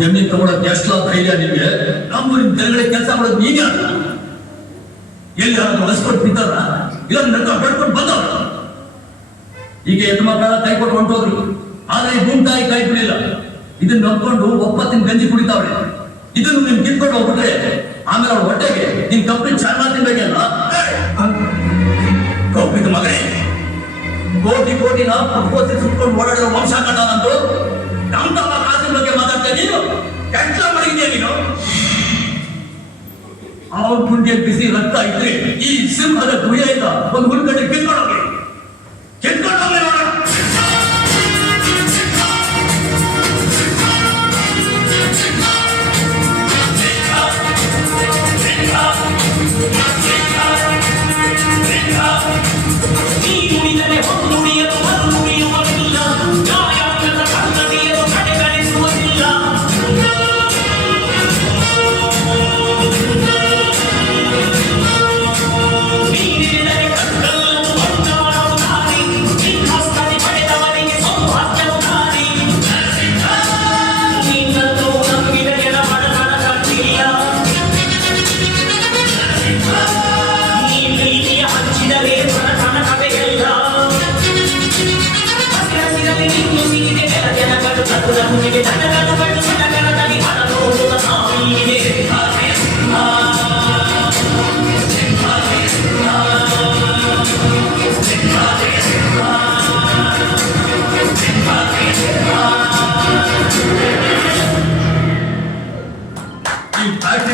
ಜಮೀನು ತಗೊಳಕ್ ಎಷ್ಟು ಧೈರ್ಯ ನಿಮಗೆ? ನಮ್ಮ ಜನಗಳ ಕೆಲಸ ಮಾಡೋದು ನೀವೇ ಎಲ್ಲಿ ಅವ್ರನ್ನ ಹೊಲಸ್ಕೊಂಡು ಬಿದ್ದಾರ? ಇಲ್ಲ ಬೆಳ್ಕೊಂಡು ಬಂದವ್ರ? ಈಗ ಹೆಣ್ಣು ಮಕ್ಕಳ ಕೈ ಕೊಟ್ಟು ಹೊಂಟೋದ್ರು. ಆದ್ರೆ ಈ ಭೂಮಿ ತಾಯಿ ಕೈ ಬಿಡಲಿಲ್ಲ. ಇದನ್ನ ನಂಬ್ಕೊಂಡು ಒಪ್ಪತ್ತಿನ ಗಂಜಿ ಕುಡಿತಾವಳೆ. ಇದನ್ನು ನಿಮ್ ಕಿತ್ಕೊಂಡು ಹೋಗ್ಬಿಟ್ರೆ, ಆಮೇಲೆ ಅವ್ರ ಹೊಟ್ಟೆಗೆ ನಿನ್ ಕಂಪ್ನಿ ಚಾರ್ಮ ತಿನ್ಬೇಕಲ್ಲ ಕಪ್ಪಿದ ಮಗನೇ, ಕೋಟಿ ಕೋಟಿನ ಪ್ರಪೋಸಿ ಸುಟ್ಕೊಂಡು ಓಡಾಡಿರೋ ವಂಶ ಕಂಡ ನಂದು ನಮ್ಮ ತಮ್ಮ ಕಾಸಿನ ಬಗ್ಗೆ ಮಾತಾಡ್ತಾ ನೀನು? ಕೆಟ್ಟ ಮಡಗಿದ್ಯಾ ನೀನು? ಅವ್ರ ಗುಂಡಿಯ ಬಿಸಿ ರಕ್ತ ಇದ್ರೆ ಈ ಸಿಂಹದ ಗುರಿಯಾಯ್ತ ಒಂದು ಹುಲ್ಗಡೆ ಕಿತ್ಕೊಂಡೋಗಿ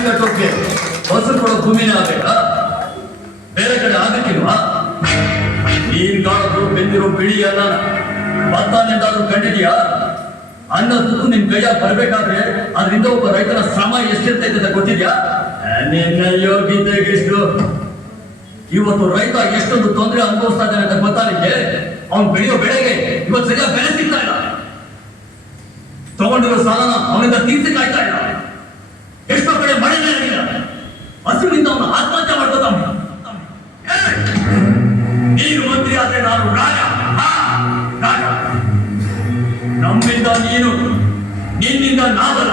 ಕಟ್ಟೋಕೆ ಹೊಸರು ಕೊಡೋ ಭೂಮಿನೇ ಆಗಬೇಡ. ಬೇರೆ ಕಡೆ ಆಗಕ್ಕಿಲ್ವಾ? ನೀನ್ ಕಾಳು ಬೆಂದಿರೋ ಬಿಳಿ ಅನ್ನ ಭತ್ತನೆಂದಾದ್ರೂ ಕಂಡಿದ್ಯಾ? ಅನ್ನ ತುತ್ತು ನಿನ್ ಕೈಯಾಗ ಬರ್ಬೇಕಾದ್ರೆ ಅದರಿಂದ ಒಬ್ಬ ರೈತನ ಶ್ರಮ ಎಷ್ಟಿರ್ತೈತೆ ಅಂತ ಗೊತ್ತಿದ್ಯಾ? ನಿನ್ನ ಯೋಗ್ಯತೆಗೆಷ್ಟು ಇವತ್ತು ರೈತ ಎಷ್ಟೊಂದು ತೊಂದರೆ ಅನುಭವಿಸ್ತಾ ಇದ್ದಾನೆ ಅಂತ ಗೊತ್ತಾ ನಿಮ್ಗೆ ಅವ್ನು ಬೆಳೆಯೋ ಬೆಳೆಗೆ ಇವತ್ತು ಸರಿಯಾಗಿ ಬೆಲೆ ಸಿಗ್ತಾ ಇಲ್ಲ. ತಗೊಂಡಿರೋ ಸಾಲನ ಅವನಿಂದ ತೀರ್ಸಕ್ಕಾಗ್ತಾ ಇಲ್ಲ ಎಷ್ಟೋ ಕಡೆ ಮಳೆನೇ ಆಗಿಲ್ಲ ಹಸುವಿನಿಂದ ಅವನು ಆತ್ಮಹತ್ಯೆ ಮಾಡ್ಕೋತಾನೆ ನೀನು ಮಂತ್ರಿ ಆದ್ರೆ ನಾನು ರಾಜ. ರಾಜ. ನಮ್ಮಿಂದ ನೀನು ನಿನ್ನಿಂದ ನಾವಲ್ಲ.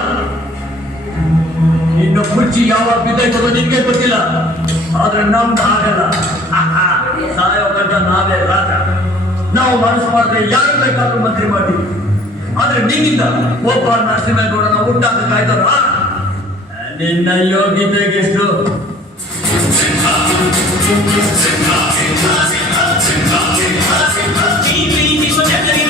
ನಿನ್ನ ಕುರ್ಚಿ ಯಾವಾಗ ಬಿದ್ದೈತದೋ ನಿನ್ಗೆ ಗೊತ್ತಿಲ್ಲ. ಆದ್ರೆ ನಮ್ದು ಆಗಲ್ಲ ಆಹಾ, ಸಾಯೋ ನಾವೇ ರಾಜ. ನಾವು ಮನಸ್ಸು ಮಾಡಿದ್ರೆ ಯಾರು ಬೇಕಾದ್ರೂ ಮಂತ್ರಿ ಮಾಡಿ ಆದ್ರೆ ನಿನ್ನಿಂದ ಒಬ್ಬ ನರಸಿಂಹೇಗೌಡನ ಹುಟ್ಟಾಗ ಕಾಯ್ತಾರ? ನಿನ್ನ ಯೋಗ್ಯತೆಗೆಷ್ಟು ಈ ಪ್ರೀತಿಸುವ ಜನರಿಗೆ